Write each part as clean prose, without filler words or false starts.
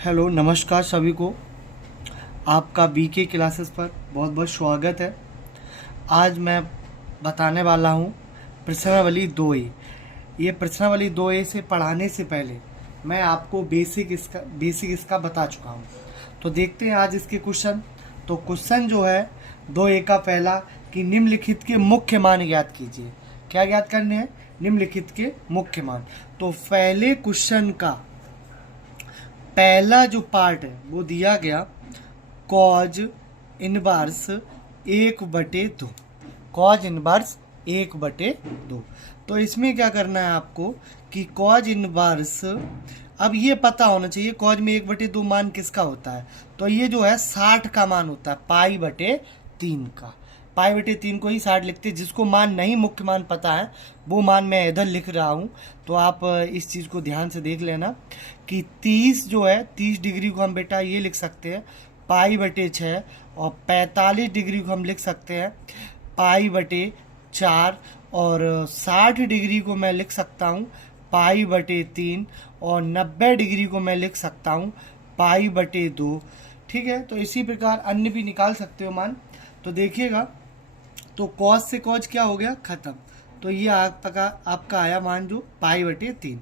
Hello, नमस्कार सभी को। आपका बीके क्लासेस पर बहुत बहुत स्वागत है। आज मैं बताने वाला हूँ प्रश्नावली 2A। ये प्रश्नावली 2A से पढ़ाने से पहले मैं आपको बेसिक इसका बता चुका हूँ। तो देखते हैं आज इसके क्वेश्चन। तो क्वेश्चन जो है 2A का पहला कि निम्नलिखित के मुख्य मान ज्ञात कीजिए। क्या ज्ञात करने हैं? निम्नलिखित के मुख्य मान। तो पहले क्वेश्चन का पहला जो पार्ट है वो दिया गया कॉज इनवर्स 1/2। Cause inverse 1/2। तो इसमें क्या करना है आपको कि कॉज इनवर्स, अब ये पता होना चाहिए कॉज में 1/2 मान किसका होता है। तो ये जो है 60 का मान होता है, π/3 का। π/3 को ही 60 लिखते हैं। जिसको मान नहीं, मुख्य मान पता है, वो मान मैं इधर लिख रहा हूँ। तो आप इस चीज़ को ध्यान से देख लेना कि 30 जो है 30 डिग्री को हम बेटा ये लिख सकते हैं π/6, और 45 डिग्री को हम लिख सकते हैं π/4, और 60 डिग्री को मैं लिख सकता हूँ π/3, और 90 डिग्री को मैं लिख सकता हूँ π/2। ठीक है, तो इसी प्रकार अन्य भी निकाल सकते हो मान। तो देखिएगा, तो कॉज से कॉज क्या हो गया, खत्म। तो ये आपका आया मान जो π/3।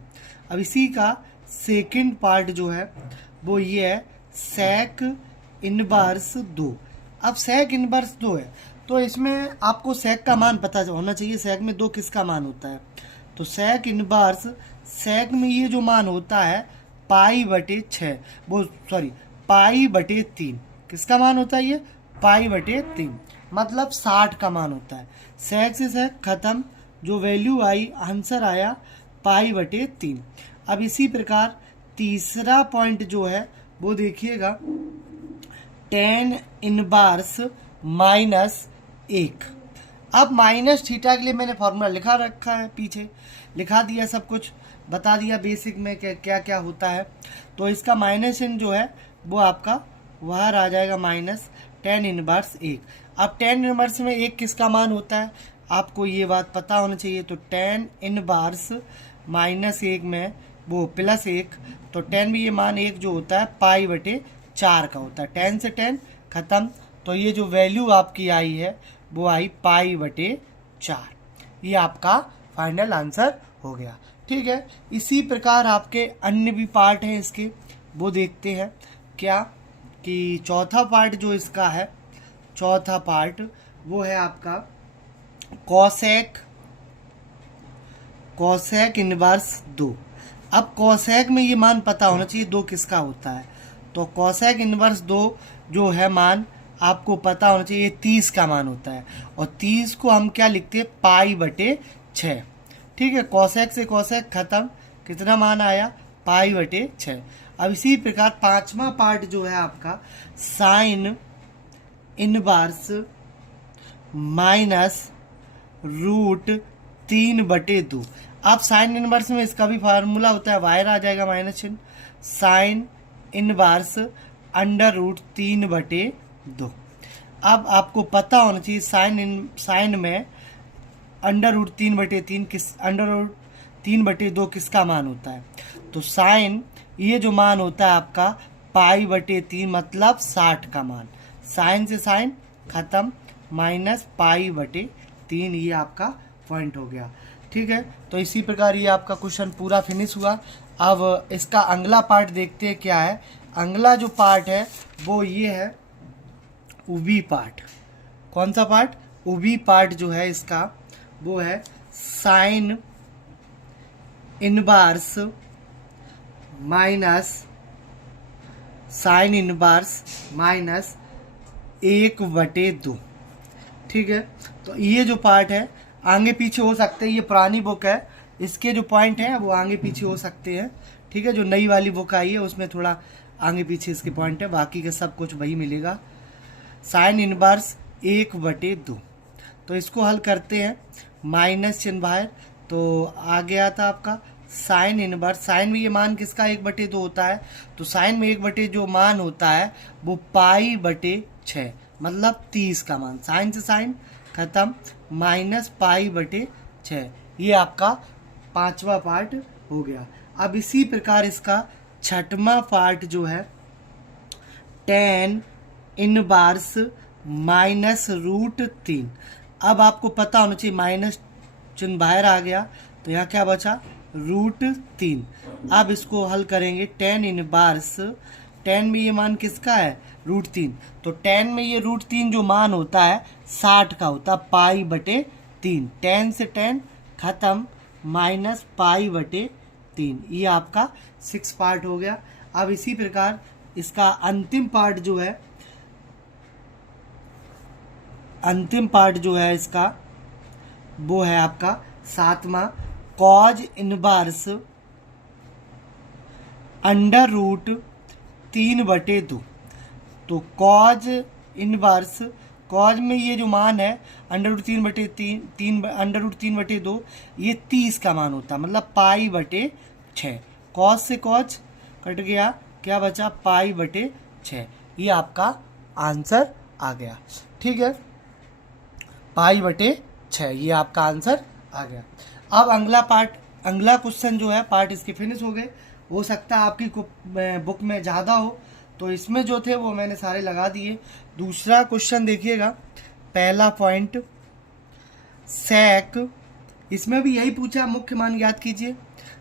अब इसी का सेकंड पार्ट जो है वो ये है सेक इनवर्स 2। अब सेक इनवर्स 2 है, तो इसमें आपको सेक का मान पता होना चाहिए। सेक में 2 किसका मान होता है? तो सेक इनवर्स, सेक में ये जो मान होता है π/6, वो सॉरी π/3। किसका मान होता है ये? π/3, मतलब 60 का मान होता है। सेक से सेक खत्म, जो वैल्यू आई आंसर आया π/3। अब इसी प्रकार तीसरा पॉइंट जो है वो देखिएगा tan इनवर्स -1। अब माइनस थीटा के लिए मैंने फॉर्मूला लिखा रखा है, पीछे लिखा दिया, सब कुछ बता दिया बेसिक में क्या क्या होता है। तो इसका माइनस इन जो है वो आपका बाहर आ जाएगा -tan इनवर्स 1। अब tan इनवर्स में 1 किसका मान होता है, आपको ये बात पता होना चाहिए। तो tan इनवर्स -1 में वो +1, तो tan भी ये मान 1 जो होता है π/4 का होता है। tan से tan खत्म, तो ये जो वैल्यू आपकी आई है वो आई π/4। ये आपका फाइनल आंसर हो गया। ठीक है, इसी प्रकार आपके अन्य भी पार्ट हैं इसके, वो देखते हैं। क्या कि चौथा पार्ट जो इसका है, चौथा पार्ट वो है आपका कॉसेक इनवर्स 2। अब कॉसेक में ये मान पता होना चाहिए 2 किसका होता है। तो कॉसेक इनवर्स 2 जो है मान आपको पता होना चाहिए 30 का मान होता है, और 30 को हम क्या लिखते हैं π/6। ठीक है, कॉसेक से कॉसेक खत्म, कितना मान आया π/6। अब इसी प्रकार पांचवा पार्ट जो है आपका साइन इनवर्स -√3/2। अब साइन इनवर्स में इसका भी फार्मूला होता है, वायर आ जाएगा माइनस चिन्ह, साइन इनवर्स √3/2। अब आपको पता होना चाहिए साइन में √3/3 √3/2 किसका मान होता है। तो साइन ये जो मान होता है आपका π/3, मतलब 60 का मान। साइन से साइन खत्म, -π/3, ये आपका पॉइंट हो गया। ठीक है, तो इसी प्रकार ये आपका क्वेश्चन पूरा फिनिश हुआ। अब इसका अगला पार्ट देखते हैं क्या है। अगला जो पार्ट है वो ये है उबी पार्ट। कौन सा पार्ट? उबी पार्ट जो है इसका वो है साइन इनवर्स -1/2। ठीक है, तो ये जो पार्ट है आगे पीछे हो सकते हैं, ये पुरानी बुक है, इसके जो पॉइंट हैं वो आगे पीछे हो सकते हैं। ठीक है, जो नई वाली बुक आई है उसमें थोड़ा आगे पीछे इसके पॉइंट है, बाकी का सब कुछ वही मिलेगा। साइन इनवर्स 1/2, तो इसको हल करते हैं, माइनस चिन्ह बाहर, तो आ गया था आपका साइन इनवर्स। साइन में ये मान किसका 1/2 होता है, तो साइन में 1/2 जो मान होता है वो π/6, मतलब 30 का मान। साइन से साइन खत्म, -π/6। ये आपका पांचवा पार्ट हो गया। अब इसी प्रकार इसका छठवां पार्ट जो है टेन इनवर्स माइनस रूट 3। अब आपको पता होना चाहिए माइनस चिन्ह बाहर आ गया तो यहाँ क्या बचा रूट 3। अब इसको हल करेंगे टेन इनवर्स, टेन में ये मान किसका है रूट 3, तो टेन में ये रूट 3 जो मान होता है 60 का होता है पाई बटे 3। टेन से टेन खत्म माइनस पाई बटे 3। ये आपका 6 पार्ट हो गया। अब इसी प्रकार इसका अंतिम पार्ट जो है इसका वो है आपका 7वां कॉज इनवर्स अंडर रूट 3/2। तो कॉज इनवर्स, कॉज में ये जो मान है अंडर रूट 3/3 अंडर रूट 3/2 ये 30 का मान होता है, मतलब पाई बटे 6। कॉज से कॉज कट गया, क्या बचा पाई बटे 6। ये आपका आंसर आ गया। ठीक है, पाई बटे 6 ये आपका आंसर आ गया। अब अगला क्वेश्चन जो है पार्ट इसके फिनिश हो गए। हो सकता है आपकी बुक में ज़्यादा हो तो इसमें जो थे वो मैंने सारे लगा दिए। दूसरा क्वेश्चन देखिएगा, पहला पॉइंट सेक, इसमें भी यही पूछा मुख्य मान ज्ञात कीजिए।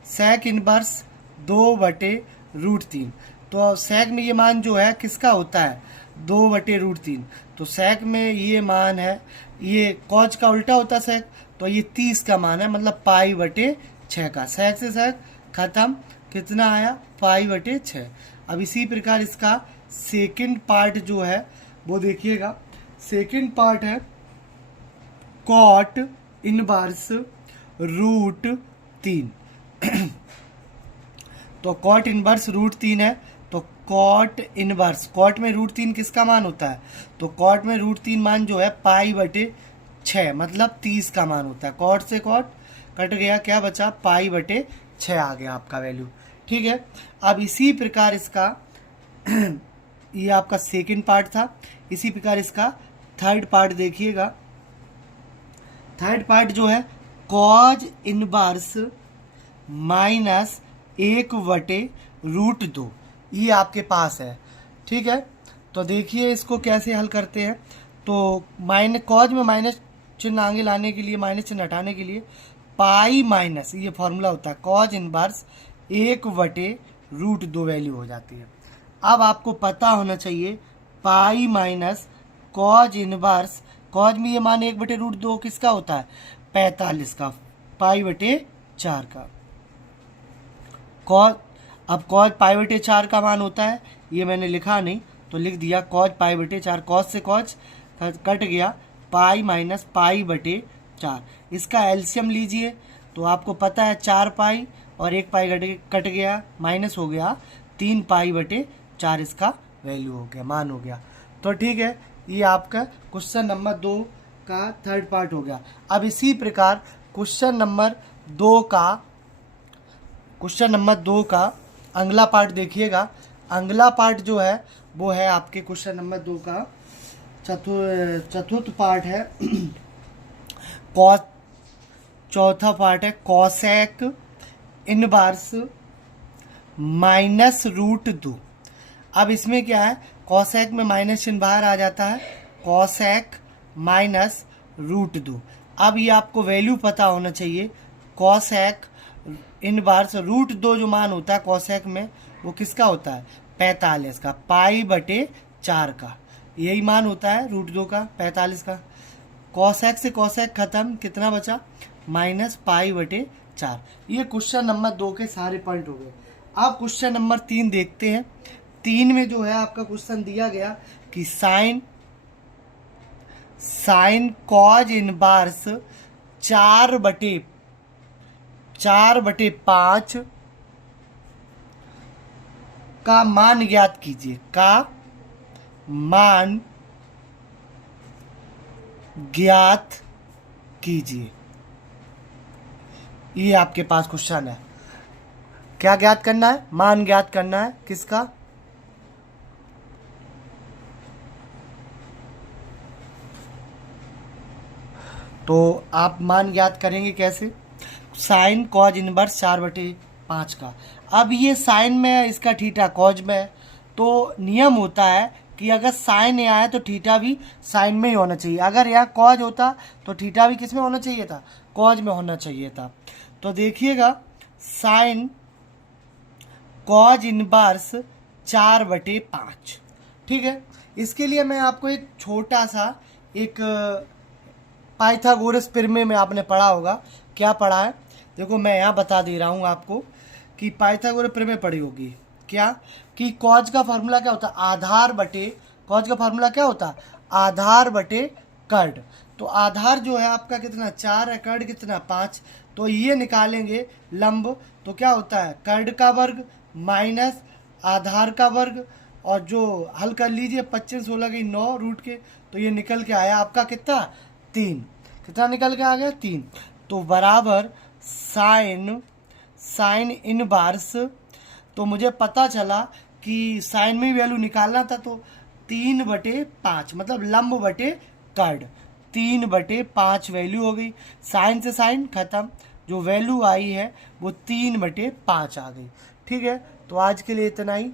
Sec inverse 2/√3। तो सेक में ये मान जो है किसका होता है 2/√3। तो सेक में ये मान है, ये कॉज का उल्टा होता है सेक, तो ये 30 का मान है, मतलब पाई बटे 6 का। सेक से सेक खत्म, कितना आया पाई बटे 6। अब इसी प्रकार इसका सेकंड पार्ट जो है वो देखिएगा। सेकंड पार्ट है कॉट इनवर्स रूट 3। तो कॉट इनवर्स रूट 3 है, तो कॉट इनवर्स, कॉट में रूट 3 किसका मान होता है, तो कॉट में रूट 3 मान जो है पाई बटे 6, मतलब 30 का मान होता है। कॉट से कॉट कट गया, क्या बचा पाई बटे 6 आ गया आपका वैल्यू। ठीक है, अब इसी प्रकार इसका ये आपका सेकंड पार्ट था। इसी प्रकार इसका थर्ड पार्ट देखिएगा। थर्ड पार्ट जो है कॉज इनवर्स माइनस 1/√2, ये आपके पास है। ठीक है, तो देखिए इसको कैसे हल करते हैं। तो कॉज में माइनस चिन्ह आगे लाने के लिए, माइनस चिन्ह हटाने के लिए पाई माइनस, ये फॉर्मूला होता है कॉज इनवर्स 1/√2 वैल्यू हो जाती है। अब आपको पता होना चाहिए pi minus cos inverse, cause में ये मान 1/√2 किसका होता है 45 का, पाई बटे 4 का। कॉज, अब कॉज पाई बटे 4 का मान होता है, ये मैंने लिखा नहीं तो लिख दिया कॉज पाई बटे 4। कॉज से कॉज कट गया, पाई माइनस पाई बटे 4। इसका एलसीएम लीजिए तो आपको पता है 4 पाई और 1 पाई कट गया, माइनस हो गया 3 पाई बटे 4 इसका वैल्यू हो गया, मान हो गया। तो ठीक है, ये आपका क्वेश्चन नंबर 2 का थर्ड पार्ट हो गया। अब इसी प्रकार क्वेश्चन नंबर 2 का अगला पार्ट देखिएगा। अगला पार्ट जो है वो है आपके क्वेश्चन नंबर 2 का चतुर्थ पार्ट है चौथा पार्ट है कॉसेक इनवर्स -√2। अब इसमें क्या है, कॉसेक में माइनस चिन्ह बाहर आ जाता है, कॉसेक -√2। अब ये आपको वैल्यू पता होना चाहिए। कॉसेक इनवर्स √2 जो मान होता है कॉसेक में वो किसका होता है 45 का, पाई बटे 4 का, यही मान होता है √2 का 45 का। कॉसेक से कॉसेक खत्म, कितना बचा माइनस पाई बटे 4। ये क्वेश्चन नंबर 2 के सारे पॉइंट हो गए। अब क्वेश्चन नंबर 3 देखते हैं। 3 में जो है आपका क्वेश्चन दिया गया कि साइन कॉज इनवर्स 4/5 का मान ज्ञात कीजिए, का मान ज्ञात कीजिए। ये आपके पास क्वेश्चन है, क्या ज्ञात करना है, मान ज्ञात करना है किसका, तो आप मान ज्ञात करेंगे कैसे। साइन कॉज इनवर्स 5 का। अब ये साइन में है, इसका थीटा कॉज में है, तो नियम होता है कि अगर साइन यहाँ है तो थीटा भी साइन में ही होना चाहिए। अगर यहाँ कॉज होता तो थीटा भी किस में होना चाहिए था, कॉज में होना चाहिए था। तो देखिएगा साइन कॉज इनवर्स 4/5, ठीक है। इसके लिए मैं आपको एक छोटा सा एक पाइथागोरस प्रमेय में आपने पढ़ा होगा, क्या पढ़ा है देखो मैं यहाँ बता दे रहा हूँ आपको कि पाइथागोरस प्रमेय पढ़ी होगी क्या, कि कॉज का फार्मूला क्या होता है, आधार बटे, कॉज का फार्मूला क्या होता है, आधार बटे कर्ड। तो आधार जो है आपका कितना 4 है, कर्ड कितना 5, तो ये निकालेंगे लंब, तो क्या होता है कर्ड का वर्ग माइनस आधार का वर्ग, और जो हल कर लीजिए 25 16 की 9 रूट के, तो ये निकल के आया आपका कितना 3, कितना निकल के आ गया 3। तो बराबर साइन इनवर्स, तो मुझे पता चला कि साइन में वैल्यू निकालना था, तो 3/5 मतलब लंब बटे कर्ड, 3/5 वैल्यू हो गई। साइन से साइन खत्म, जो वैल्यू आई है वो 3/5 आ गई। ठीक है, तो आज के लिए इतना ही।